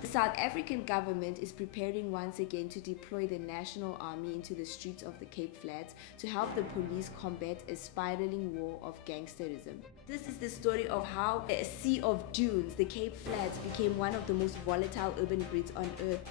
The South African government is preparing once again to deploy the National Army into the streets of the Cape Flats to help the police combat a spiraling war of gangsterism. This is the story of how a sea of dunes, the Cape Flats, became one of the most volatile urban grids on earth.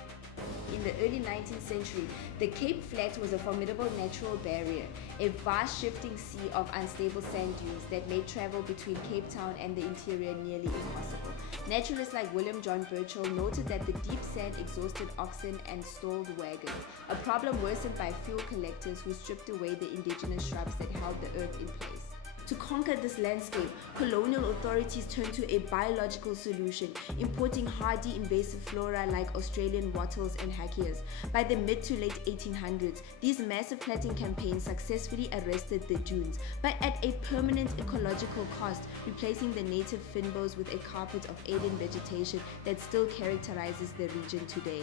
In the early 19th century, the Cape Flats was a formidable natural barrier, a vast shifting sea of unstable sand dunes that made travel between Cape Town and the interior nearly impossible. Naturalists like William John Burchell noted that the deep sand exhausted oxen and stalled wagons, a problem worsened by fuel collectors who stripped away the indigenous shrubs that held the earth in place. To conquer this landscape, colonial authorities turned to a biological solution, importing hardy invasive flora like Australian wattles and hackers. By the mid to late 1800s, these massive planting campaigns successfully arrested the dunes, but at a permanent ecological cost, replacing the native fynbos with a carpet of alien vegetation that still characterizes the region today.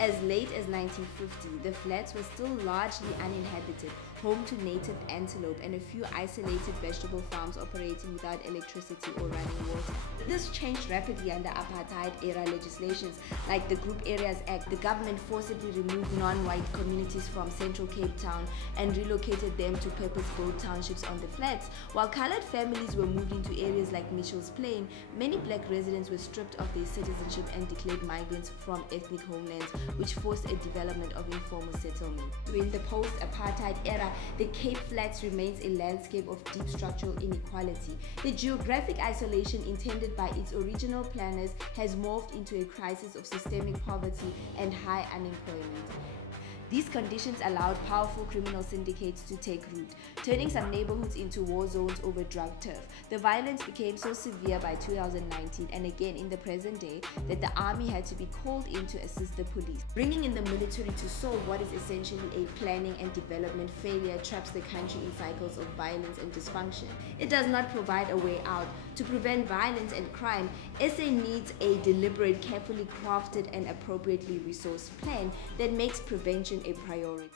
As late as 1950, the flats were still largely uninhabited, home to native antelope and a few isolated vegetable farms operating without electricity or running water. This changed rapidly under apartheid-era legislations like the Group Areas Act. The government forcibly removed non-white communities from central Cape Town and relocated them to purpose-built townships on the flats. While colored families were moved into areas like Mitchell's Plain, many black residents were stripped of their citizenship and declared migrants from ethnic homelands, which forced a development of informal settlement. During the post-apartheid era, the Cape Flats remains a landscape of deep structural inequality. The geographic isolation intended by its original planners has morphed into a crisis of systemic poverty and high unemployment. These conditions allowed powerful criminal syndicates to take root, turning some neighborhoods into war zones over drug turf. The violence became so severe by 2019 and again in the present day that the army had to be called in to assist the police. Bringing in the military to solve what is essentially a planning and development failure traps the country in cycles of violence and dysfunction. It does not provide a way out. To prevent violence and crime, SA needs a deliberate, carefully crafted and appropriately resourced plan that makes prevention a priority.